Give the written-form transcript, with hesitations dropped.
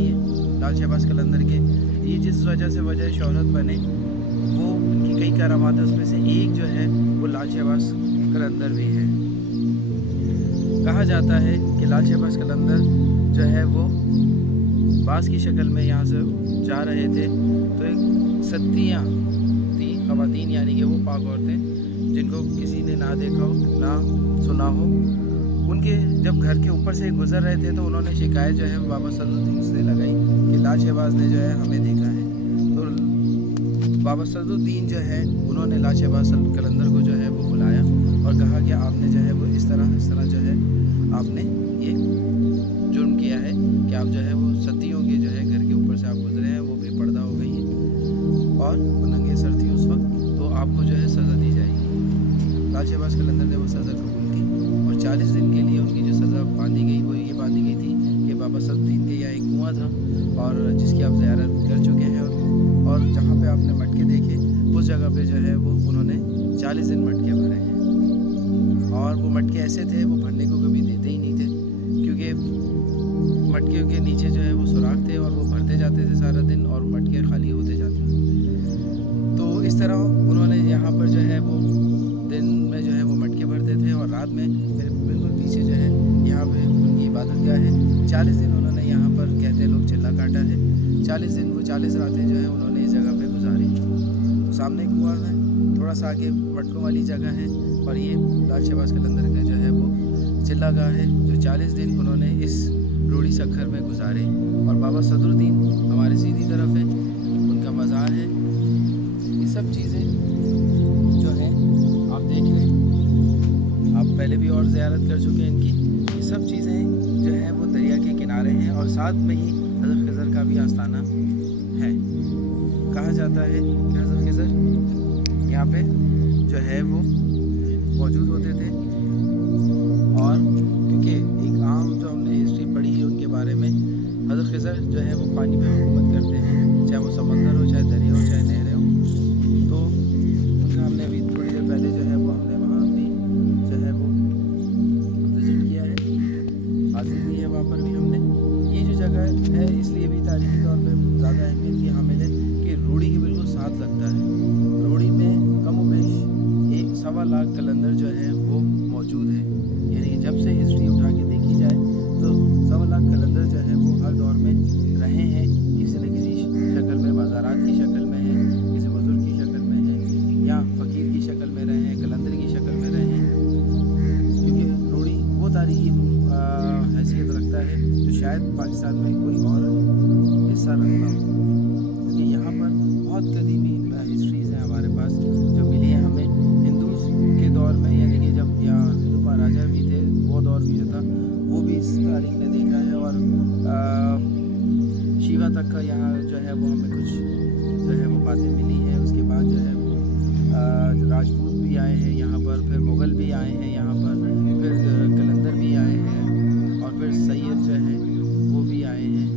चाहिए लाल शहबाज कलंदर के। ये जिस वजह से वजह शोहरत बने, वो उनकी कई करामात है, उसमें से एक जो है वो लाल शहबाज कलंदर भी है। कहा जाता है कि लाल शहबाज कलंदर जो है वो बास की शक्ल में यहाँ से जा रहे थे, तो एक सत्तियाँ थी, ख़वातीन यानी कि वो पाक औरतें जिनको किसी ने ना देखा हो ना सुना हो, उनके जब घर के ऊपर से गुजर रहे थे तो उन्होंने शिकायत जो है वो बाबा सदरुद्दीन से लगाई कि लाल शहबाज ने जो है हमें देखा है। तो बाबा सदरुद्दीन जो है उन्होंने लाल शहबाज कलंदर को जो है वो बुलाया और कहा कि आपने जो है वो इस तरह जो है आपने ये जुर्म किया है कि आप जो है वो सदियों के जो है घर के ऊपर से आप गुजरे हैं, वो बेपर्दा हो गई हैं और नंगे सर थी उस वक्त, तो आपको जो है सज़ा दी जाएगी। लाल शहबाज कलंदर ने वो सज़ा कबूल की और 40 दिन के लिए उनकी जो सज़ा बांधी गई वो ये बांधी गई थी कि बाबा सदरुद्दीन के यहाँ एक कुआँ था और जिसकी आप ज़ियारत कर चुके हैं, और जहाँ पे आपने मटके देखे उस जगह पे जो है वो उन्होंने 40 दिन मटके भरे हैं। और वो मटके ऐसे थे, वो भरने को कभी देते ही नहीं थे, क्योंकि मटके के नीचे जो है वो सुराख थे और वो भरते जाते थे सारा दिन और मटके खाली होते जाते थे। तो इस तरह उन्होंने यहाँ पर जो है वो दिन में जो है वो मटके भरते थे और रात में मेरे बिल्कुल पीछे जो है यहाँ पे उनकी इबादत गाह है। 40 दिन उन्होंने यहाँ पर, कहते हैं लोग, चिल्ला काटा है। 40 दिन वो 40 रातें जो है उन्होंने इस जगह पे गुजारी। तो सामने कुआं है, थोड़ा सा आगे मटकों वाली जगह है, और ये लाल शहबाज कलंदर का जो है वो चिल्ला गाह है जो 40 दिन उन्होंने इस रोड़ी सखर में गुजारे। और बाबा सदरुद्दीन हमारे सीधी तरफ है, उनका मज़ार है। ये सब चीज़ें जो हैं आप देख लें, आप पहले भी और ज़ियारत कर चुके हैं इनकी। ये सब चीज़ें जो हैं वो दरिया के किनारे हैं और साथ में ही हज़रत खिज़र का भी आस्थाना है। कहा जाता है कि हज़रत खिज़र यहाँ पे जो है वो मौजूद होते थे, और क्योंकि एक आम जो हमने हिस्ट्री पढ़ी है उनके बारे में, हज़रत खिज़र जो है वो पानी पे हुकूमत करते हैं, चाहे वो समंदर हो, चाहे दरिया हो, चाहे नहरें हो। तो उनका हमने अभी थोड़ी देर पहले जो है वो हमने वहाँ भी जो है वो विज़िट किया है, हाजिर भी है वहाँ पर भी हमने। ये जो जगह है इसलिए भी तारीखी तौर पर ज़्यादा अहमियत की हामिल है कि रोड़ी के बिल्कुल साथ लगता है। रोड़ी में कम व बेश 1.25 लाख कलंदर जो है वो मौजूद है, यानी जब से हिस्ट्री उठा के देखी जाए तो 1.25 लाख कलंदर जो है वो हर दौर में रहे हैं, किसी न किसी शक्ल में, मज़ारात की शक्ल में है, किसी बुज़ुर्ग की शक्ल में है, या फ़कीर की शक्ल में रहे हैं, कलंदर की शक्ल में रहे हैं। क्योंकि रोड़ी वो तारीखी हैसियत रखता है जो शायद पाकिस्तान में कोई और हिस्सा रखता हो, क्योंकि यहाँ पर बहुत कदीमी हिस्ट्रीज़ हैं हमारे पास जो मिली है हमें हिंदूज़ के दौर में, यानी कि जब यहाँ हिंदू महाराजा भी थे, वो दौर भी जो था वो भी इस तारीख ने देखा है। और शिवा तक का यहाँ जो है वो हमें कुछ जो है वो बातें मिली हैं। उसके बाद जो है वो राजपूत भी आए हैं यहाँ पर, फिर मुग़ल भी आए हैं यहाँ पर, फिर कलंदर भी आए हैं, और फिर सैयद जो है वो भी आए हैं।